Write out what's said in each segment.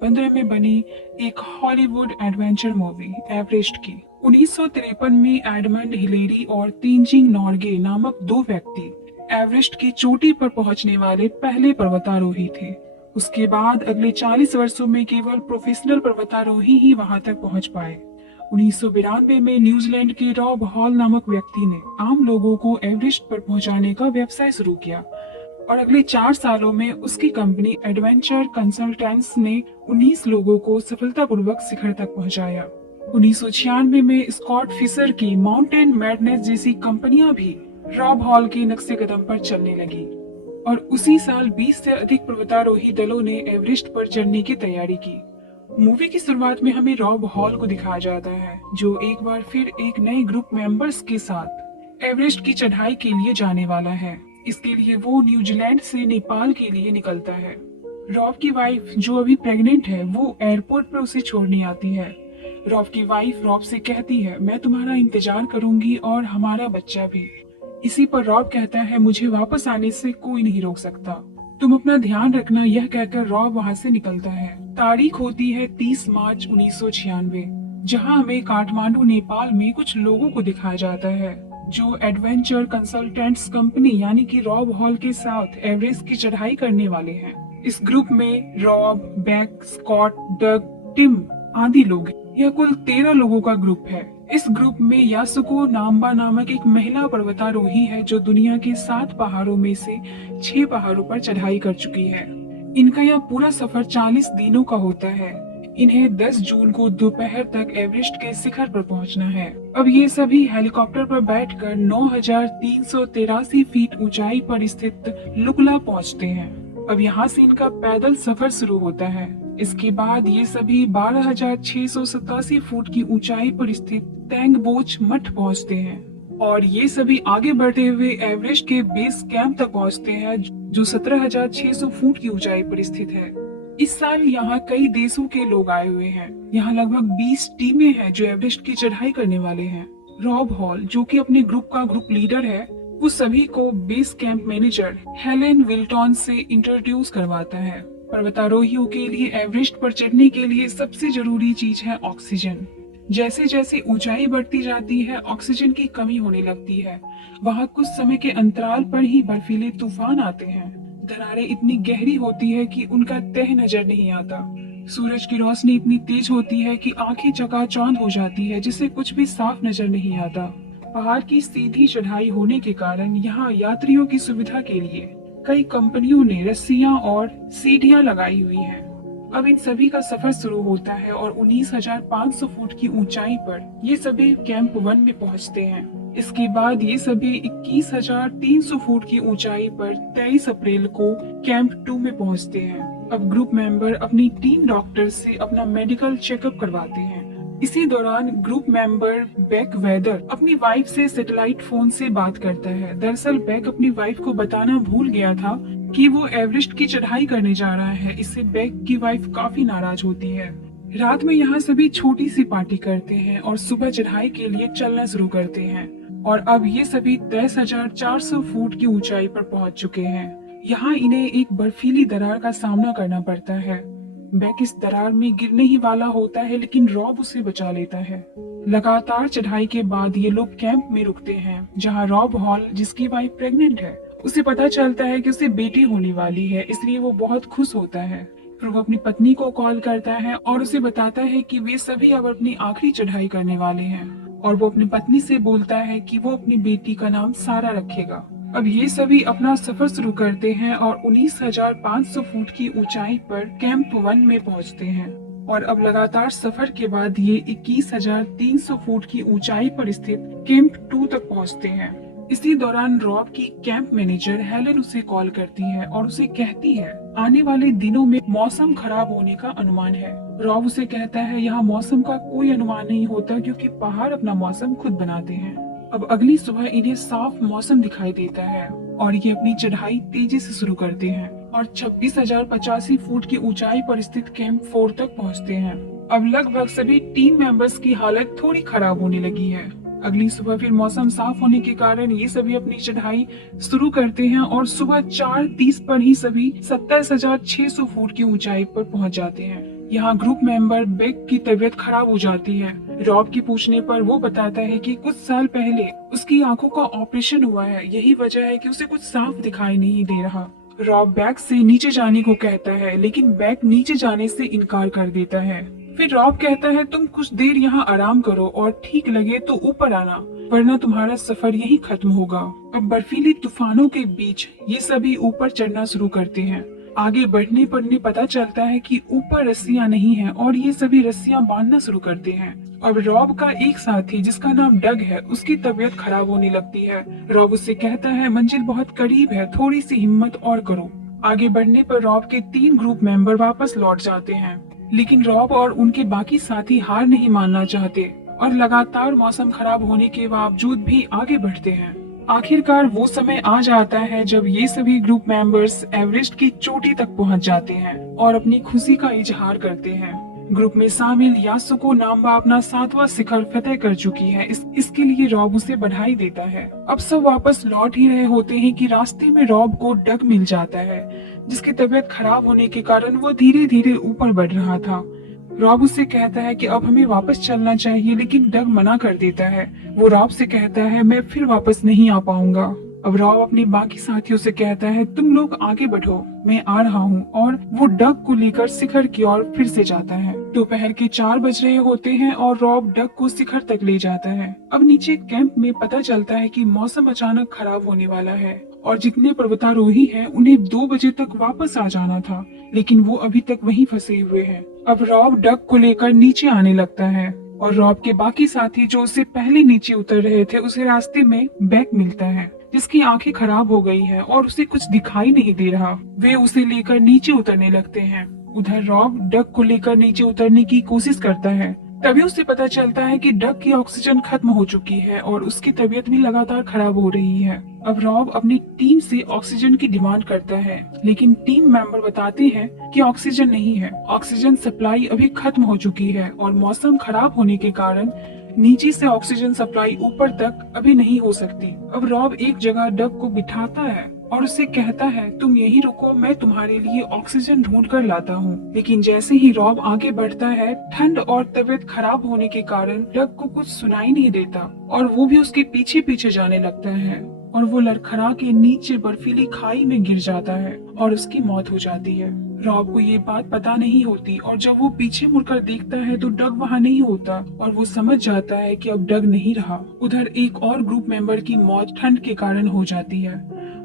2015 में बनी एक हॉलीवुड एडवेंचर मूवी एवरेस्ट की। 1953 में एडमंड हिलेरी और तेनजिंग नोर्गे नामक दो व्यक्ति एवरेस्ट की चोटी पर पहुंचने वाले पहले पर्वतारोही थे। उसके बाद अगले 40 वर्षों में केवल प्रोफेशनल पर्वतारोही ही वहां तक पहुंच पाए। 1992 में न्यूजीलैंड के रॉब हॉल नामक व्यक्ति ने आम लोगों को एवरेस्ट पर पहुंचाने का व्यवसाय शुरू किया और अगले 4 सालों में उसकी कंपनी एडवेंचर कंसल्टेंट्स ने 19 लोगों को सफलतापूर्वक शिखर तक पहुंचाया। 1996 में स्कॉट फिशर की माउंटेन मैडनेस जैसी कंपनियां भी रॉब हॉल के नक्शे कदम पर चलने लगी और उसी साल 20 से अधिक पर्वतारोही दलों ने एवरेस्ट पर चढ़ने की तैयारी की। मूवी की शुरुआत में हमें रॉब हॉल को दिखाया जाता है, जो एक बार फिर एक नए ग्रुप मेंबर्स के साथ एवरेस्ट की चढ़ाई के लिए जाने वाला है। इसके लिए वो न्यूजीलैंड से नेपाल के लिए निकलता है। रॉब की वाइफ जो अभी प्रेग्नेंट है, वो एयरपोर्ट पर उसे छोड़ने आती है। रॉब की वाइफ रॉब से कहती है, मैं तुम्हारा इंतजार करूंगी और हमारा बच्चा भी। इसी पर रॉब कहता है, मुझे वापस आने से कोई नहीं रोक सकता, तुम अपना ध्यान रखना। यह कहकर रॉब वहाँ से निकलता है। तारीख होती है 30 मार्च 1996, जहाँ हमें काठमांडू नेपाल में कुछ लोगों को दिखाया जाता है जो एडवेंचर कंसल्टेंट्स कंपनी यानी कि रॉब हॉल के साथ एवरेस्ट की चढ़ाई करने वाले हैं। इस ग्रुप में रॉब, बैक, स्कॉट, डग, टिम आदि लोग। यह कुल 13 लोगों का ग्रुप है। इस ग्रुप में यासुको नाम्बा नामक एक महिला पर्वतारोही है जो दुनिया के 7 पहाड़ों में से 6 पहाड़ों पर चढ़ाई कर चुकी है। इनका यह पूरा सफर 40 दिनों का होता है। इन्हें 10 जून को दोपहर तक एवरेस्ट के शिखर पर पहुंचना है। अब ये सभी हेलीकॉप्टर पर बैठकर 9,383 फीट ऊंचाई पर स्थित लुकला पहुंचते हैं। अब यहाँ से इनका पैदल सफर शुरू होता है। इसके बाद ये सभी 12,687 फुट की ऊंचाई पर स्थित तैंगबोच मठ पहुंचते हैं और ये सभी आगे बढ़ते हुए एवरेस्ट के बेस कैंप तक पहुंचते हैं जो 17,600 फुट की ऊंचाई पर स्थित है। इस साल यहाँ कई देशों के लोग आए हुए हैं। यहाँ लगभग 20 टीमें हैं जो एवरेस्ट की चढ़ाई करने वाले हैं। रॉब हॉल जो कि अपने ग्रुप का ग्रुप लीडर है, वो सभी को base camp manager Helen Wilton से इंट्रोड्यूस करवाता है। पर्वतारोहियों के लिए एवरेस्ट पर चढ़ने के लिए सबसे जरूरी चीज है ऑक्सीजन। जैसे जैसे ऊंचाई बढ़ती जाती है, ऑक्सीजन की कमी होने लगती है। वहाँ कुछ समय के अंतराल पर ही बर्फीले तूफान आते हैं। दरारें इतनी गहरी होती है कि उनका तह नजर नहीं आता। सूरज की रोशनी इतनी तेज होती है कि आंखें चकाचौंध हो जाती है, जिससे कुछ भी साफ नजर नहीं आता। पहाड़ की सीधी चढ़ाई होने के कारण यहाँ यात्रियों की सुविधा के लिए कई कंपनियों ने रस्सियां और सीढ़ियां लगाई हुई हैं। अब इन सभी का सफर शुरू होता है और 19,500 फुट की ऊंचाई पर ये सभी कैंप 1 में पहुंचते हैं। इसके बाद ये सभी 21,300 फुट की ऊंचाई पर 23 अप्रैल को कैंप 2 में पहुंचते हैं। अब ग्रुप मेंबर अपनी टीम डॉक्टर से अपना मेडिकल चेकअप करवाते हैं। इसी दौरान ग्रुप मेंबर बैक वेदर अपनी वाइफ से सैटेलाइट फोन से बात करता है। दरअसल बैक अपनी वाइफ को बताना भूल गया था कि वो एवरेस्ट की चढ़ाई करने जा रहा है। इससे बैक की वाइफ काफी नाराज होती है। रात में यहाँ सभी छोटी सी पार्टी करते हैं और सुबह चढ़ाई के लिए चलना शुरू करते हैं और अब ये सभी 23,400 फुट की ऊंचाई पर पहुंच चुके हैं। यहाँ इन्हें एक बर्फीली दरार का सामना करना पड़ता है। बैक इस दरार में गिरने ही वाला होता है, लेकिन रॉब उसे बचा लेता है। लगातार चढ़ाई के बाद ये लोग कैंप में रुकते हैं, जहाँ रॉब हॉल जिसकी वाइफ प्रेग्नेंट है, उसे पता चलता है कि उसे बेटी होने वाली है, इसलिए वो बहुत खुश होता है। फिर वो अपनी पत्नी को कॉल करता है और उसे बताता है कि वे सभी अब अपनी आखिरी चढ़ाई करने वाले हैं और वो अपनी पत्नी से बोलता है कि वो अपनी बेटी का नाम सारा रखेगा। अब ये सभी अपना सफर शुरू करते हैं और 19,500 फुट की ऊंचाई पर कैंप 1 में पहुंचते हैं और अब लगातार सफर के बाद ये 21,300 फुट की ऊंचाई पर स्थित कैंप 2 तक पहुंचते हैं। इसी दौरान रॉब की कैंप मैनेजर हेलेन उसे कॉल करती है और उसे कहती है आने वाले दिनों में मौसम खराब होने का अनुमान है। रॉब उसे कहता है यहाँ मौसम का कोई अनुमान नहीं होता क्योंकि पहाड़ अपना मौसम खुद बनाते हैं। अब अगली सुबह इन्हें साफ मौसम दिखाई देता है और ये अपनी चढ़ाई तेजी से शुरू करते हैं और 26,085 फुट की ऊंचाई पर स्थित कैंप 4 तक पहुंचते हैं। अब लगभग सभी टीम मेंबर्स की हालत थोड़ी खराब होने लगी है। अगली सुबह फिर मौसम साफ होने के कारण ये सभी अपनी चढ़ाई शुरू करते हैं और सुबह 4:30 पर ही सभी 27,600 फुट की ऊंचाई पर पहुंच जाते हैं। यहाँ ग्रुप मेंबर बेक की तबीयत खराब हो जाती है। रॉब की पूछने पर वो बताता है कि कुछ साल पहले उसकी आंखों का ऑपरेशन हुआ है, यही वजह है कि उसे कुछ साफ दिखाई नहीं दे रहा। रॉब बैक से नीचे जाने को कहता है, लेकिन बैक नीचे जाने से इनकार कर देता है। फिर रॉब कहता है, तुम कुछ देर यहाँ आराम करो और ठीक लगे तो ऊपर आना, वरना तुम्हारा सफर यहीं खत्म होगा। अब बर्फीली तूफानों के बीच ये सभी ऊपर चढ़ना शुरू करते हैं। आगे बढ़ने पर उन्हें पता चलता है कि ऊपर रस्सियां नहीं हैं और ये सभी रस्सियां बांधना शुरू करते हैं। अब रॉब का एक साथी जिसका नाम डग है, उसकी तबीयत खराब होने लगती है। रॉब उससे कहता है, मंजिल बहुत करीब है, थोड़ी सी हिम्मत और करो। आगे बढ़ने पर रॉब के 3 ग्रुप मेंबर वापस लौट जाते हैं, लेकिन रॉब और उनके बाकी साथी हार नहीं मानना चाहते और लगातार मौसम खराब होने के बावजूद भी आगे बढ़ते हैं। आखिरकार वो समय आ जाता है जब ये सभी ग्रुप मेंबर्स एवरेस्ट की चोटी तक पहुंच जाते हैं और अपनी खुशी का इजहार करते हैं। ग्रुप में शामिल यासुको नाम्बा अपना 7वां शिखर फतेह कर चुकी है। इसके लिए रॉब उसे बधाई देता है। अब सब वापस लौट ही रहे होते हैं कि रास्ते में रॉब को डग मिल जाता है, जिसकी तबीयत खराब होने के कारण वो धीरे धीरे ऊपर बढ़ रहा था। रॉब उससे कहता है कि अब हमें वापस चलना चाहिए, लेकिन डग मना कर देता है। वो रॉब से कहता है, मैं फिर वापस नहीं आ पाऊंगा। अब रॉब अपने बाकी साथियों से कहता है, तुम लोग आगे बढ़ो, मैं आ रहा हूँ, और वो डग को लेकर शिखर की ओर फिर से जाता है। दोपहर के 4 बज रहे होते हैं और रॉब डग को शिखर तक ले जाता है। अब नीचे कैंप में पता चलता है कि मौसम अचानक खराब होने वाला है और जितने पर्वतारोही हैं उन्हें 2 बजे तक वापस आ जाना था, लेकिन वो अभी तक वहीं फंसे हुए हैं। अब रॉब डग को लेकर नीचे आने लगता है और रॉब के बाकी साथी जो उससे पहले नीचे उतर रहे थे, उसे रास्ते में बैक मिलता है, जिसकी आंखें खराब हो गई है और उसे कुछ दिखाई नहीं दे रहा। वे उसे लेकर नीचे उतरने लगते हैं। उधर रॉब डग को लेकर नीचे उतरने की कोशिश करता है। तभी उसे पता चलता है कि डग की ऑक्सीजन खत्म हो चुकी है और उसकी तबीयत भी लगातार खराब हो रही है। अब रॉब अपनी टीम से ऑक्सीजन की डिमांड करता है, लेकिन टीम मेंबर बताते हैं कि ऑक्सीजन नहीं है, ऑक्सीजन सप्लाई अभी खत्म हो चुकी है और मौसम खराब होने के कारण नीचे से ऑक्सीजन सप्लाई ऊपर तक अभी नहीं हो सकती। अब रॉब एक जगह डग को बिठाता है और उससे कहता है, तुम यहीं रुको, मैं तुम्हारे लिए ऑक्सीजन ढूंढ कर लाता हूँ। लेकिन जैसे ही रॉब आगे बढ़ता है, ठंड और तबीयत खराब होने के कारण डग को कुछ सुनाई नहीं देता और वो भी उसके पीछे पीछे जाने लगता है और वो लड़खड़ा के नीचे बर्फीली खाई में गिर जाता है और उसकी मौत हो जाती है। रॉब को ये बात पता नहीं होती और जब वो पीछे मुड़कर देखता है तो डग वहाँ नहीं होता और वो समझ जाता है कि अब डग नहीं रहा। उधर एक और ग्रुप मेंबर की मौत ठंड के कारण हो जाती है।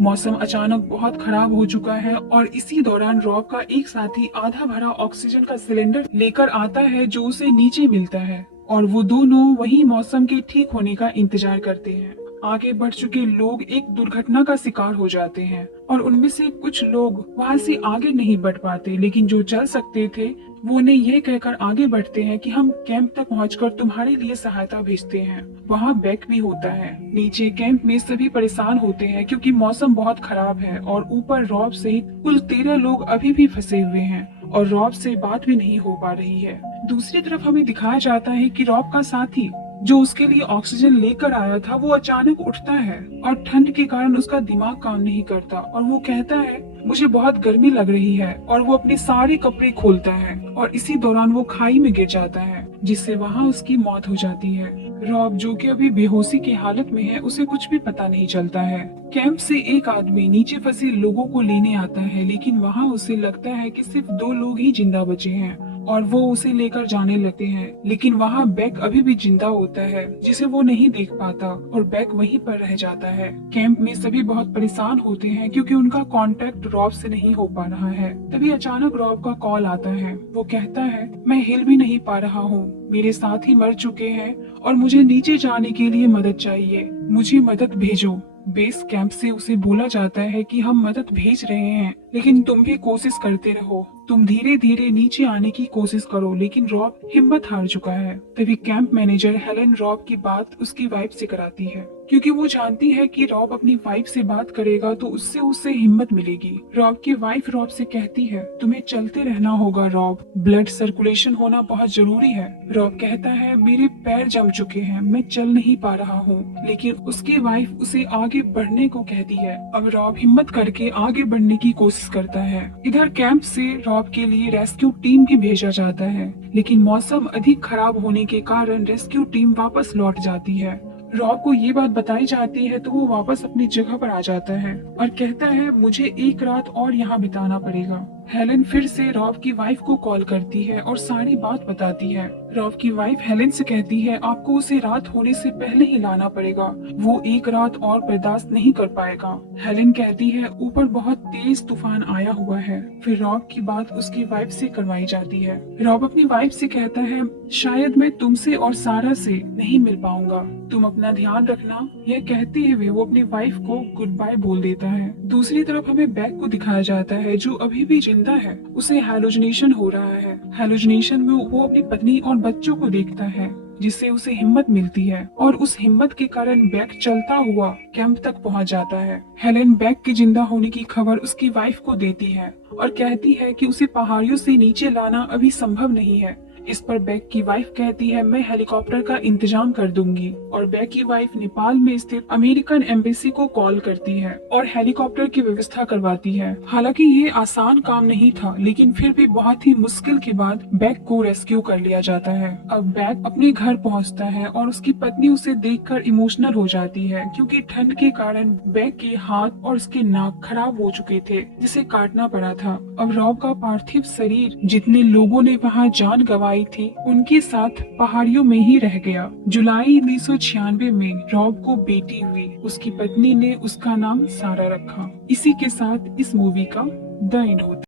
मौसम अचानक बहुत खराब हो चुका है और इसी दौरान रॉब का एक साथी आधा भरा ऑक्सीजन का सिलेंडर लेकर आता है जो उसे नीचे मिलता है और वो दोनों वही मौसम के ठीक होने का इंतजार करते हैं। आगे बढ़ चुके लोग एक दुर्घटना का शिकार हो जाते हैं और उनमें से कुछ लोग वहां से आगे नहीं बढ़ पाते, लेकिन जो चल सकते थे वो उन्हें यह कहकर आगे बढ़ते हैं कि हम कैंप तक पहुंचकर तुम्हारे लिए सहायता भेजते हैं। वहाँ बैक भी होता है। नीचे कैंप में सभी परेशान होते हैं क्योंकि मौसम बहुत खराब है और ऊपर रॉब सहित कुल 13 लोग अभी भी फंसे हुए हैं और रॉब से बात भी नहीं हो पा रही है। दूसरी तरफ हमें दिखाया जाता है कि रॉब का साथी जो उसके लिए ऑक्सीजन लेकर आया था, वो अचानक उठता है और ठंड के कारण उसका दिमाग काम नहीं करता और वो कहता है, मुझे बहुत गर्मी लग रही है, और वो अपने सारे कपड़े खोलता है और इसी दौरान वो खाई में गिर जाता है, जिससे वहाँ उसकी मौत हो जाती है। रॉब जो कि अभी बेहोशी की हालत में है, उसे कुछ भी पता नहीं चलता है। कैंप से एक आदमी नीचे फंसे लोगों को लेने आता है, लेकिन वहाँ उसे लगता है कि सिर्फ 2 लोग ही जिंदा बचे हैं और वो उसे लेकर जाने लगते हैं, लेकिन वहाँ बैक अभी भी जिंदा होता है जिसे वो नहीं देख पाता और बैक वहीं पर रह जाता है। कैंप में सभी बहुत परेशान होते हैं क्योंकि उनका कांटेक्ट रॉब से नहीं हो पा रहा है। तभी अचानक रॉब का कॉल आता है। वो कहता है, मैं हिल भी नहीं पा रहा हूँ, मेरे साथी मर चुके हैं और मुझे नीचे जाने के लिए मदद चाहिए, मुझे मदद भेजो। बेस कैंप से उसे बोला जाता है कि हम मदद भेज रहे हैं, लेकिन तुम भी कोशिश करते रहो, तुम धीरे धीरे नीचे आने की कोशिश करो। लेकिन रॉब हिम्मत हार चुका है। तभी कैंप मैनेजर हेलेन रॉब की बात उसकी वाइफ से कराती है, क्योंकि वो जानती है कि रॉब अपनी वाइफ से बात करेगा तो उससे उसे हिम्मत मिलेगी। रॉब की वाइफ रॉब से कहती है, तुम्हें चलते रहना होगा रॉब, ब्लड सर्कुलेशन होना बहुत जरूरी है। रॉब कहता है, मेरे पैर जम चुके हैं, मैं चल नहीं पा रहा हूँ, लेकिन उसकी वाइफ उसे आगे बढ़ने को कहती है। अब रॉब हिम्मत करके आगे बढ़ने की कोशिश मिस करता है। इधर कैंप से रॉब के लिए रेस्क्यू टीम भी भेजा जाता है, लेकिन मौसम अधिक खराब होने के कारण रेस्क्यू टीम वापस लौट जाती है। रॉब को ये बात बताई जाती है तो वो वापस अपनी जगह पर आ जाता है और कहता है मुझे एक रात और यहाँ बिताना पड़ेगा। हेलेन फिर से रॉब की वाइफ को कॉल करती है और सारी बात बताती है। रॉब की वाइफ हेलेन से कहती है आपको उसे रात होने से पहले ही लाना पड़ेगा, वो एक रात और बर्दाश्त नहीं कर पाएगा। हेलेन कहती है ऊपर बहुत तेज तूफान आया हुआ है। फिर रॉब की बात उसकी वाइफ से करवाई जाती है। रॉब अपनी वाइफ से कहता है शायद मैं तुमसे और सारा से नहीं मिल पाऊंगा, तुम अपना ध्यान रखना। यह कहते हुए वो अपनी वाइफ को गुड बाय बोल देता है। दूसरी तरफ हमें बैक को दिखाया जाता है जो अभी भी जिंदा है। उसे हैलुसिनेशन हो रहा है। हैलुसिनेशन में वो अपनी पत्नी और बच्चों को देखता है, जिससे उसे हिम्मत मिलती है और उस हिम्मत के कारण बैक चलता हुआ कैंप तक पहुंच जाता है। हेलेन बैक के जिंदा होने की खबर उसकी वाइफ को देती है और कहती है कि उसे पहाड़ियों से नीचे लाना अभी संभव नहीं है। इस पर बैक की वाइफ कहती है मैं हेलीकॉप्टर का इंतजाम कर दूंगी और बैक की वाइफ नेपाल में स्थित अमेरिकन एम्बेसी को कॉल करती है और हेलीकॉप्टर की व्यवस्था करवाती है। हालांकि ये आसान काम नहीं था, लेकिन फिर भी बहुत ही मुश्किल के बाद बैक को रेस्क्यू कर लिया जाता है। अब बैक अपने घर पहुंचता है और उसकी पत्नी उसे देखकर इमोशनल हो जाती है, क्योंकि ठंड के कारण बैक के हाथ और उसके नाक खराब हो चुके थे, जिसे काटना पड़ा था। अब रॉब का पार्थिव शरीर जितने लोगों ने वहाँ जान गंवाई थी उनके साथ पहाड़ियों में ही रह गया। जुलाई 1996 में रॉब को बेटी हुई। उसकी पत्नी ने उसका नाम सारा रखा। इसी के साथ इस मूवी का द एंड होता है।